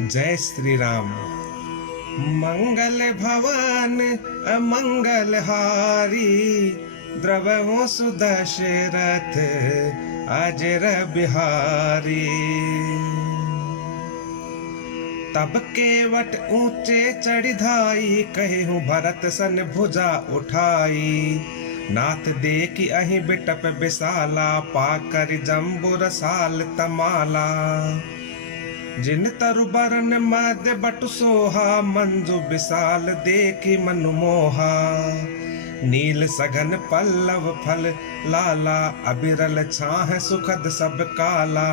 जय श्री राम। मंगल भवन अमंगल हारी, द्रवो सुदशरथ अजर बिहारी। तब केवट ऊंचे चढ़ी धाई, कहूँ भरत सन भुजा उठाई। नाथ देखी अहि बिटप बिसाला, पाकर जम्बुर साल तमाला। जिन तरु बरन मध्य बटु सोहा, मंजु विशाल देखी मनु मोहा। नील सघन पल्लव फल लाला, अबिरल छाह सुखद सब काला।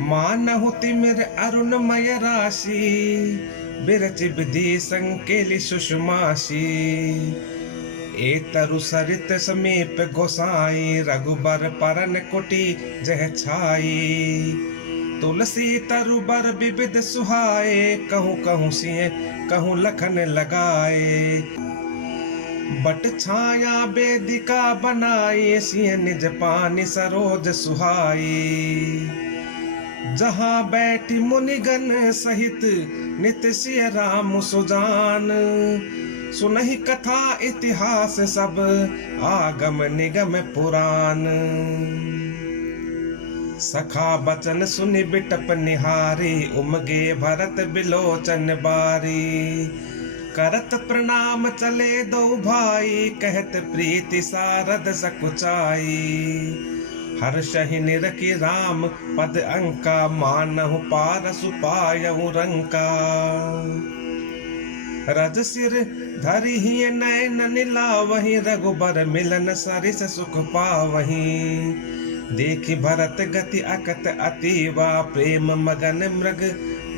मानहु तिमिर अरुणमय राशि, बिरच विधि संकेलि सुषमासी। ए तरु सरित समीप गोसाई, रघुबर परन कुटी जह छाई। तुलसी तरु बर विविध सुहाए, कहूँ कहूँ सिय कहूँ लखन लगाए। बट छाया वेदिका बनाई, सिय निज पानी सरोज सुहाई। जहाँ बैठी मुनिगण सहित, नित सिय राम सुजान। सुनहि कथा इतिहास सब, आगम निगम पुराण। सखा बचन सुनि बिटप निहारी, उमगे भरत बिलोचन बारी। करत प्रणाम चले दो भाई, कहत प्रीति सारद सकुचाई। हर्षहि निरखि राम पद अंका, मानहु पारसु पायहु रंका। रज सिर धरि ही नैन निलावहि, रघुबर मिलन सरिस सुख पावहि। देखि भरत गति अकत अतीवा, प्रेम मगन मृग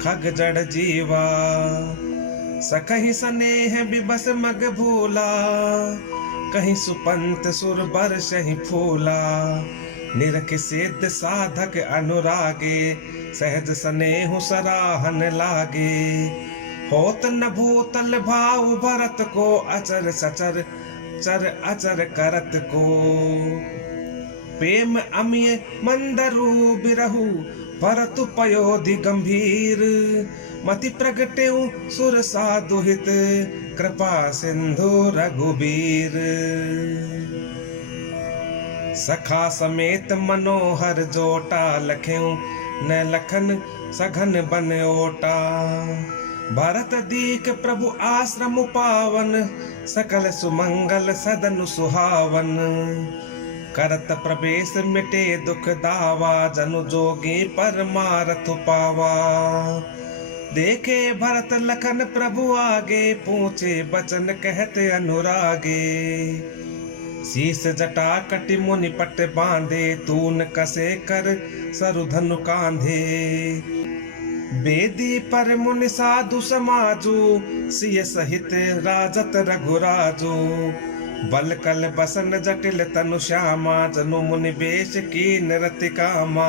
खग जड़ जीवा। सखहि स्नेह बिबस मग भूला, कहीं सुपंत सुर बरसहि फूला। निरख सिद्ध साधक अनुरागे, सहज स्नेहु सराहन लागे। होत न भूतल भाव भरत को, अचर सचर चर अचर करत को। प्रेम अमिय मंदरु बिरहु, भरतु पयोधि गंभीर। मति प्रगटेउ सुर साधु हित, कृपा सिंधु रघुबीर। सखा समेत मनोहर जोटा, लखेउ न लखन सघन बन ओटा। भरत दीख प्रभु आश्रम पावन, सकल सुमंगल सदनु सुहावन। करत प्रवेश मिटे दुख दावा, जनु जोगी परमारथ पावा। देखे भरत लखन प्रभु आगे, पूछे बचन कहते अनुरागे। शीस जटा कटि मुनि पट बांधे, तून कसे कर सरु धनु कांधे। बेदी पर मुनि साधु समाजु, सिय सहित राजत रघुराजु। बल कल बसन जटिल तनु श्यामा, जनु मुनि बेश की नरति कामा।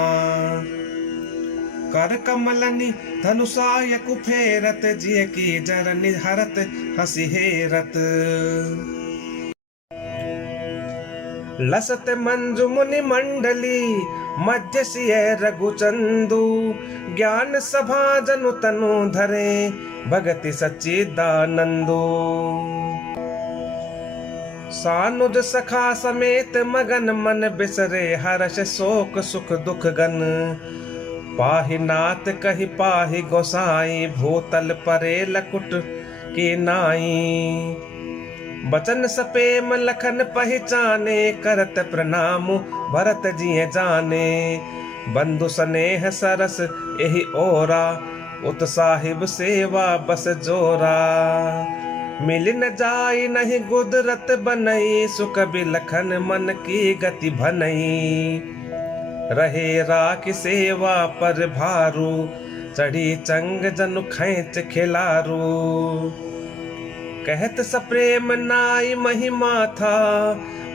कर कमलनि धनुषाय कुफेरत, जिय की जरनि हरत हसी हेरत। लसत मंजु मुनि मंडली, मध्य सिय रघुचंदु। ज्ञान सभा जनु तनु धरे, भगति सच्चिदानंदु। सानुज सखा समेत मगन, मन बिसरे हर्ष शोक सुख दुख गन। पाहि नाथ कहि पाहि गोसाई, भूतल परे लकुट की नाई। बचन सपेम लखन पहचाने, करत प्रणाम भरत जिय जाने। बंधु स्नेह सरस एहि ओरा, उत साहिब सेवा बस जोरा। मिल न जाई नहीं गुदरत बनई, सुख बिलखन मन की गति भनई। रहे राख सेवा पर भारू, चढ़ी चंग जनु खैच खिलारू। कहत सप्रेम नाई महिमा था,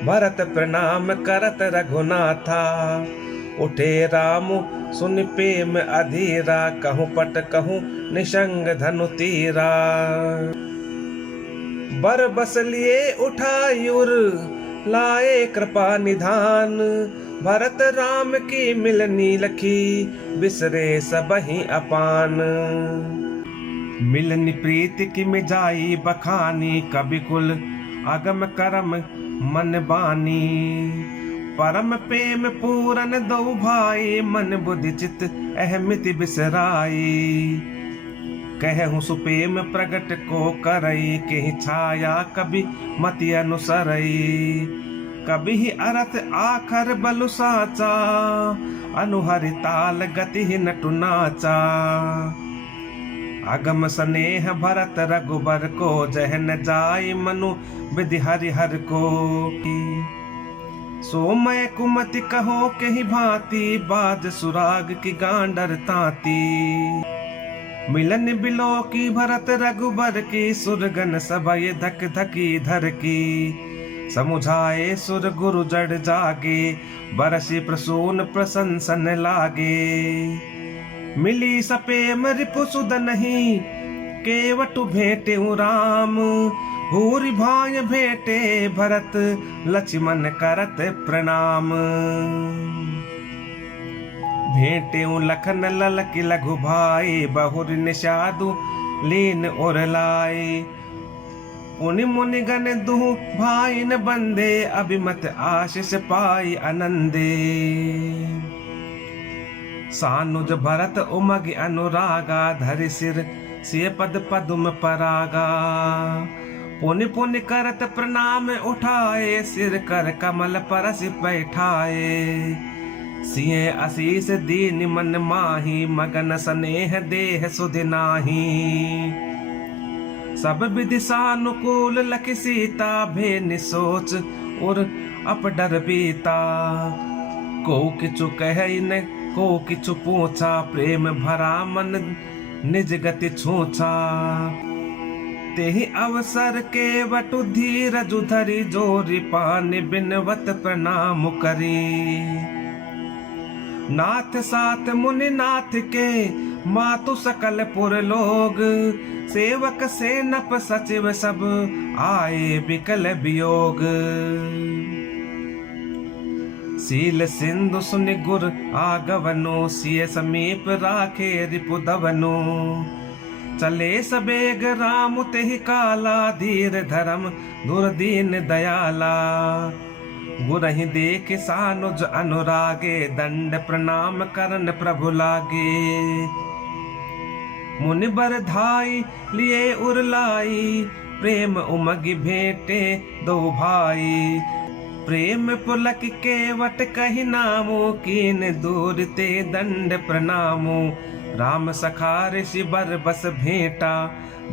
भरत प्रणाम करत रघुनाथा। उठे राम सुन प्रेम अधीरा, कहूँ पट कहूँ निशंग धनु तीरा। बर बस लिए उठायुर, लाए कृपा निधान। भरत राम की मिलनी लखी, बिसरे सबहि अपान। मिलनी प्रीत की मिजाई बखानी, कवि कुल अगम करम मन बानी। परम प्रेम पूरन दो भाई, मन बुद्धि चित अहमिति बिसराई। कहूँ सुप्रेम प्रगट को करई, कहीं छाया कभी मति अनुसरई। कभी ही अर्थ आखर बलु साचा, अनुहरि ताल गति ही नटु नाचा। अगम स्नेह भरत रघुबर को, जह न जाय मनु विधि हरिहर को। सोमय कुमति कहो कही भांति, बाज सुराग की गांडर ताती। मिलन बिलो की भरत रघुबर की, सुरगन सभय धक धकी धर की। समुझाए सुर गुरु जड़ जागे, बरसी प्रसून प्रशंसन लागे। मिली सपेम रिपु सुध नहीं, केवटु भेटे राम। भूरि भाय भेटे भरत, लक्ष्मण करत प्रणाम। भेटे लखन ललकी लघु भाई, बहुर निषादु लीन और लाए। पुनि मुनि गण दुहु भाई न बंदे, अभिमत आशीष पाई आनंदे। सानुज भरत उमग अनुरागा, धरि सिर सिय पद पदुम परागा। पुनि पुनि करत प्रणाम उठाए, सिर कर कमल परस बैठाए। सिय आशीष दीन मन माही, मगन स्नेह देह सुधि नाही। सब विधि सानुकूल लखि सीता, भे निसोच और अपडर बीता। को किचु कहि न को किचु पूछा, प्रेम भरा मन निज गति छूछा। तेहि अवसर के वटु धीरजु धरि, जोरि पानि बिनवत प्रणाम करी। नाथ साथ मुनि नाथ के, मातु सकल पुर लोग। सेवक सेनप सचिव सब, आए बिकल वियोग। सील सिंधु सुनि गुर आगवनु, सिय समीप राखे रिपु दवनु। चले सबेग राम तेहि काला, धीर धर्म दुर्दीन दयाला। गुरहि देख सानुज अनुरागे, दंड प्रणाम करन प्रभु लागे। मुनि बर धाई लिए उरलाई, प्रेम उमग भेटे दो भाई। प्रेम पुलक केवट कहि नामो, कीन दूर ते दंड प्रणामो। राम सखा ऋषि बर बस भेंटा,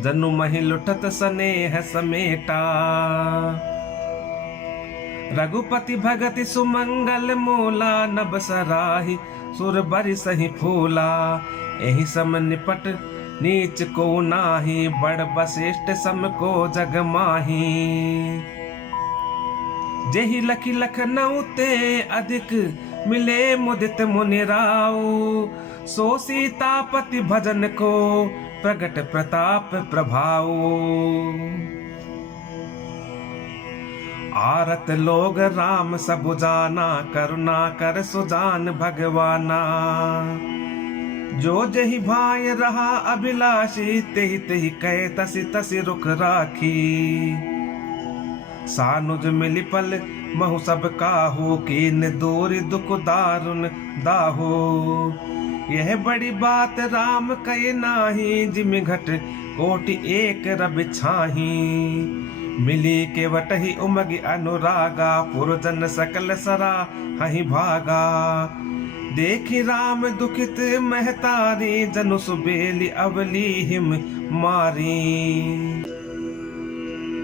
जनु महि लुठत स्नेह समेटा। रघुपति भगति सुमंगल मूला, नभ सराहि सुर बरि सहि फूला। एहि सम निपट नीच को नाही, बड़ वशिष्ठ सम को जग माही। जेहि लखि लखनऊ ते अधिक, मिले मुदित मुनि राऊ। सो सीतापति भजन को, प्रगट प्रताप प्रभाऊ। आरत लोग राम सबु जाना, करुणा कर सुजान भगवाना। जो जहि भाय रहा अभिलाषी, तेहि तेहि कहे तसि तसि रुख राखी। सानुज मिलि पल महु सब काहू, कीन दूरि दुख दारुन दाहू। यह बड़ी बात राम कहे नाही, जिमि घट कोटि एक रब छाही। मिली के वटहि उमगि अनुरागा, पुरजन सकल सरा हहि भागा। देखि राम दुखित महतारी, जनु सुबेली अवली हिम मारी।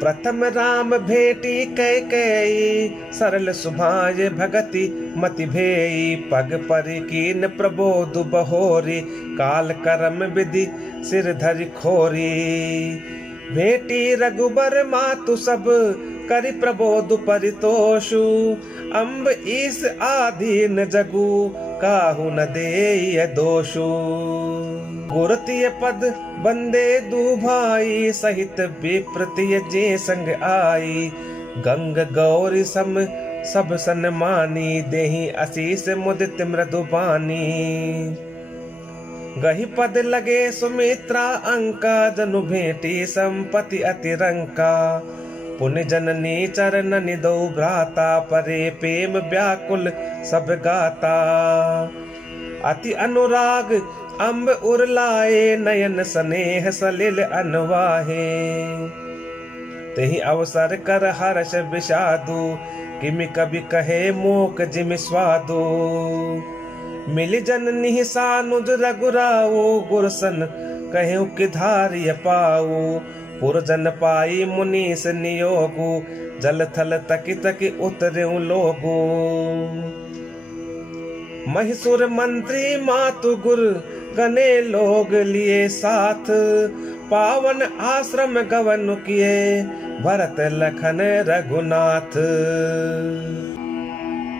प्रथम राम भेटी कैकेयी, सरल सुभाय भगति मति भेई। पग पर कीन प्रबोध बहोरी, काल करम विधि सिर धरि खोरी। भेटी रघुबर मातु सब, करि प्रबोध परितोषु। अम्ब ईस आधीन जगु, काहु न देय दोषु। गुरतिय पद बंदे दु भाई, सहित विप्रतिय जे संग आई। गंग गौरी सम सब सन्मानी, देहि आशीष मुदित मृदुबानी। गहि पद लगे सुमित्रा अंका, जनु भेटी संपत्ति अतिरंका। पुण्य जननी चरणनि दो भ्राता, परे प्रेम व्याकुल सब गाता। अति अनुराग अम्ब उरलाए, नयन स्नेह सलिल अनवाहे। तेहि अवसर कर हर्ष विषादु, किमि कवि कहे मोक जिमि स्वादु। मिल जननी सानुज रघुराओ, गुरसन कहूँ कि धार्य पाओ। पुरजन पाई मुनीस नियोगु, जल थल तकी तकी उतरऊ लोगु। महिषुर मंत्री मातु गुर, गने लोग लिए साथ। पावन आश्रम गवन किए, भरत लखन रघुनाथ।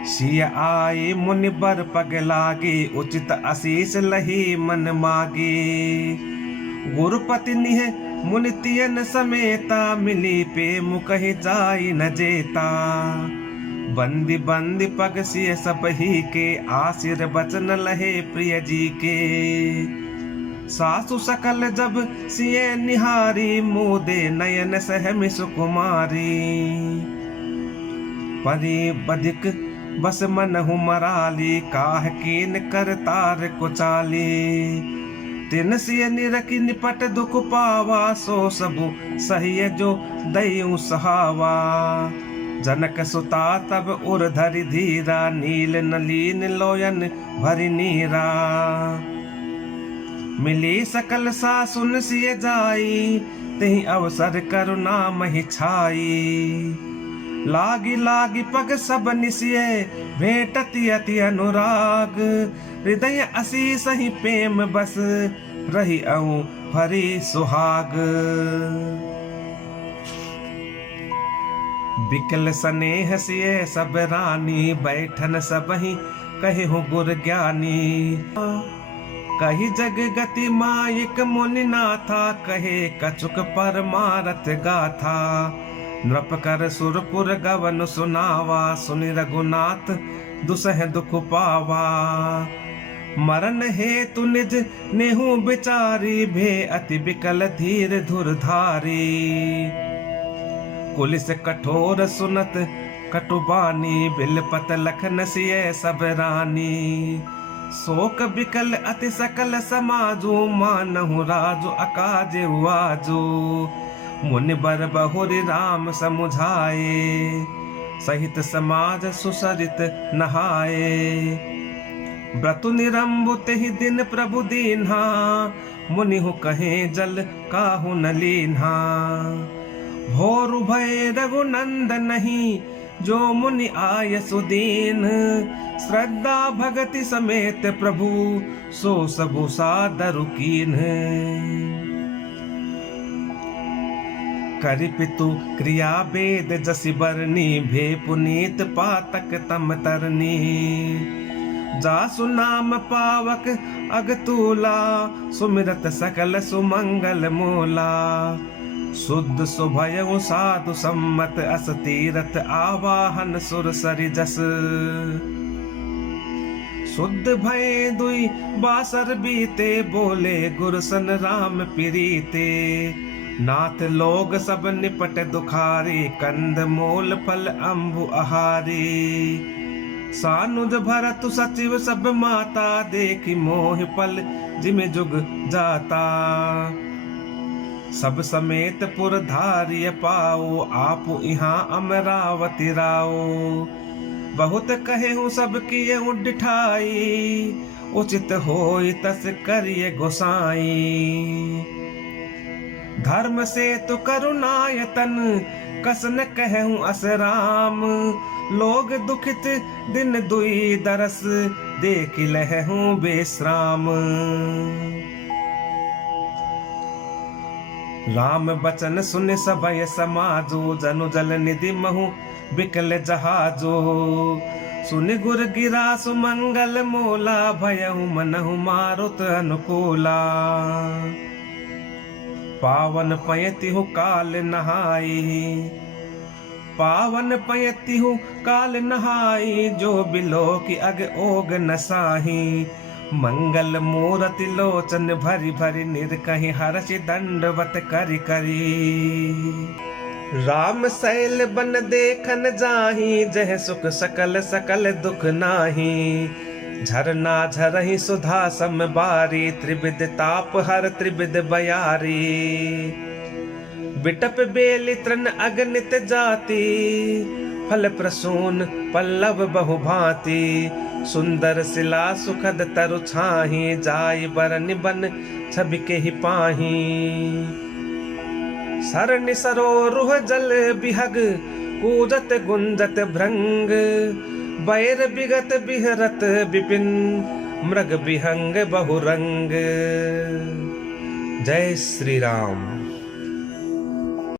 सिय आए मुनि बर पग लागे, उचित आशीष लही मन मागे। गुरुपति निह मुनि तियन समेता, मिली प्रेम कहि जाई न जेता। बंदी बंदी पग सिय सब ही के, आशीर बचन लहे प्रिय जी के। सासु सकल जब सिय निहारी, मोदे नयन सहमि सुकुमारी। परि बधिक बस मनहु मराली, काह कीन कर तार कुचाली। तिन सिय निरखि निपट दुख पावा, सो सबु सहिय जो दयु सहावा। जनक सुता तब उर धरि धीरा, नील नलीन लोयन भरि नीरा। मिली सकल सासुन सिय जाई, तेहि अवसर करुणा महि छाई। लागी लागी पग सब निसिय, भेटति अति अनुराग। हृदय असी सही प्रेम बस, रही अऊं भरी सुहाग। बिकल स्नेह सिय सब रानी, बैठन सबहि कहु गुर ज्ञानी। कही जग गति मायिक मुनि नाथा, कहे कछुक परमारथ गाथा। नृप कर सुरपुर गवन सुनावा, सुनि रघुनाथ दुसह दुख पावा। मरण हेतु निज नेहु बिचारी, भे अति बिकल धीर धुरधारी। कुलिस कठोर सुनत कटुबानी, बिलपत लखन सिय सब रानी। शोक बिकल अति सकल समाजो, मानहु राजु अकाजे आजो। मुनि बर बहुरि राम समुझाए, सहित समाज सुसरित नहाए। व्रतु निरंबु तेहि दिन प्रभु दीन्हा, मुनिहु कहे जल काहु न लीन्हा। भोरु भय रघुनंदनहि, जो मुनि आय सुदीन। श्रद्धा भगति समेत प्रभु, सो सबु सादरु कीन्ह। करि पितु क्रिया वेद जसि बरनी, भे पुनीत पातक तम तरनी। जासु नाम पावक अगतूला, सुमिरत सकल सुमंगल मूला। शुद्ध सुभयउ साधु सम्मत, अस तीरथ आवाहन सुर सरि जस। शुद्ध भय दुई बासर बीते, बोले गुरसन राम प्रीते। नाथ लोग सब निपट दुखारी, कंद मूल फल अम्बु आहारी। सानुज भरत सचिव सब माता, देखि मोह पल जिमि जुग जाता। सब समेत पुर धार्य पाओ, आपु इहाँ अमरावती राओ। बहुत कहेहु सब किएहु डिठाई, उचित होई तस करिए गोसाई। धर्म से तु करुणायतन, कसन कहूँ असराम। लोग दुखित दिन दुई दरस, देख लहूँ बेश्राम। राम बचन सुन सबय समाजो, जनु जल निधि महु बिकल जहाजो। सुनि गुर गिरा सुमंगल मोला, भयहु मनहु मारुत अनुकूला। पावन पयतिहु काल नहाई, पावन पयतिहु काल नहाई, जो बिलो की अग ओग नसाही। मंगल मूरति लोचन भरी भरी, निरकहि हर्षि दंडवत करि करी। राम सैल बन देखन जाही, जह सुख सकल सकल दुख नाही। झरना झरहि सुधा सम बारी, त्रिविध ताप हर त्रिविध बयारी। बिटप बेली तृण अगणित जाति, फल प्रसून पल्लव बहु भांति। सुंदर शिला सुखद तरु छाही, जाय बरन बन छवि के ही पाही। सरनि सरोरुह जल बिहग, कूजत गुंजत भृंग। बैर बिगत बिहरत विपिन, मृग विहंग बहुरंग। जय श्री राम।